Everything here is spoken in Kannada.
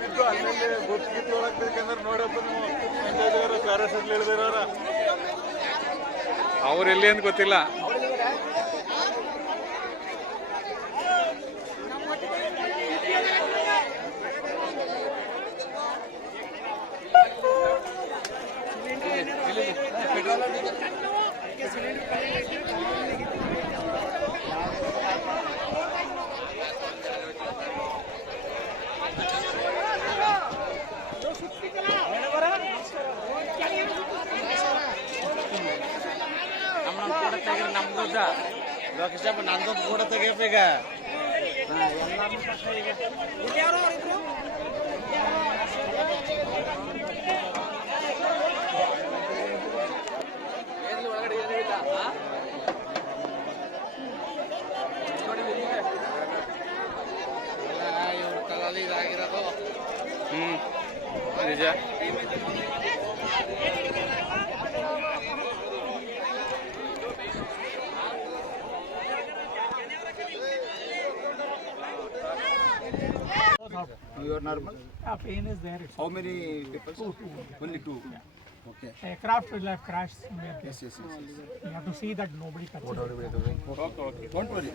ಬಿದ್ದು ಅಲ್ಲೇ ಗೊತ್ತಿದ್ದು ಒಳಗ್ಬೇಕಂದ್ರೆ ನೋಡಪ್ಪ ನೀವು ಪಂಚಾಯತ್ಗಾರ ಪ್ಯಾರಾಸೆಟ್ಲ್ ಇಳಿದಿರೋರ ಅವ್ರೆಲ್ಲಿ ಅಂತ ಗೊತ್ತಿಲ್ಲ. ಲೋಕೇಶಪ್ಪ ನಂದೊಂದು ಕೂಡ ತೆಗಿಯಪ್ಪ ಈಗ. ಇವ್ರ ಕಲಲ್ಲಿ ಇದಾಗಿರೋದು ನಿಜ. You are normal? Pain is there. How many people? Two. Only two. Yeah. Okay. Aircraft will have crashed somewhere. Yes. You have to see that nobody touches it. Okay. Don't worry.